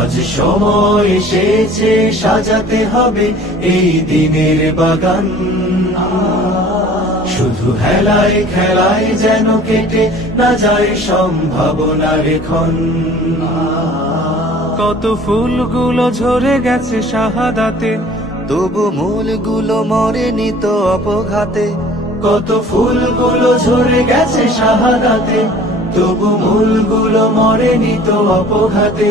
আজ সময় এসেছে সাজাতে হবে এই দিনের বাগান শুধু হেলায় খেলায় যেন কেটে না যায় সম্ভাবনা রেখন কত ফুলগুলো ঝরে গেছে শাহাদাতে তবু মূলগুলো মরে নিত অপঘাতে কত ফুলগুলো ঝরে গেছে শাহাদাতে তবু মূলগুলো মরে নিত অপঘাতে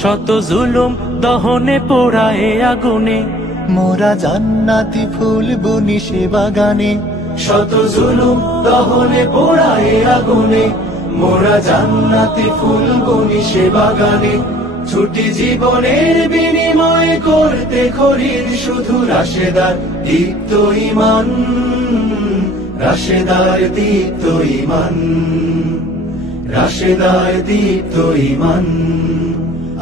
শত জুলুম দহনে পোড়ায় আগুনে মোরা জান্নাতি ফুল বুনি সে বাগানে শত জুলুম দহনে পোড়ায় আগুনে মোরা জান্নাতি ফুল বুনি সে বাগানে ছুটি জীবনের বিনিময় করতে খরির শুধু রাশেদার দীপ্ত ইমান রাশেদার দীপ্ত ইমান রাশেদার দীপ্ত ইমান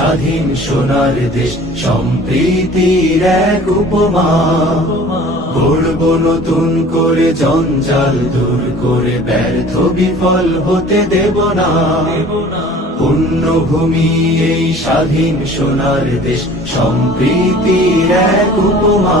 স্বাধীন সোনার দেশ সম্প্রীতির এক উপমা গড়ব নতুন করে জঞ্জাল দূর করে ব্যর্থ বিফল হতে দেব না ভূমি এই স্বাধীন সোনার দেশ সম্প্রীতির এক উপমা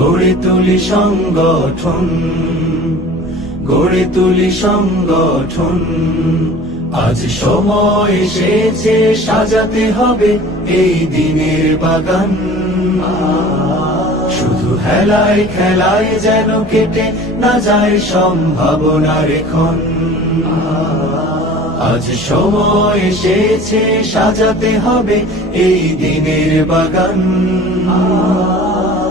গড়ে তুলি সংগঠন গড়ে তুলি সংগঠন আজ সময় এসেছে সাজাতে হবে এই দিনের বাগান শুধু হেলায় খেলায় যেন কেটে না যায় সম্ভাবনার এখন আজ সময় এসেছে সাজাতে হবে এই দিনের বাগান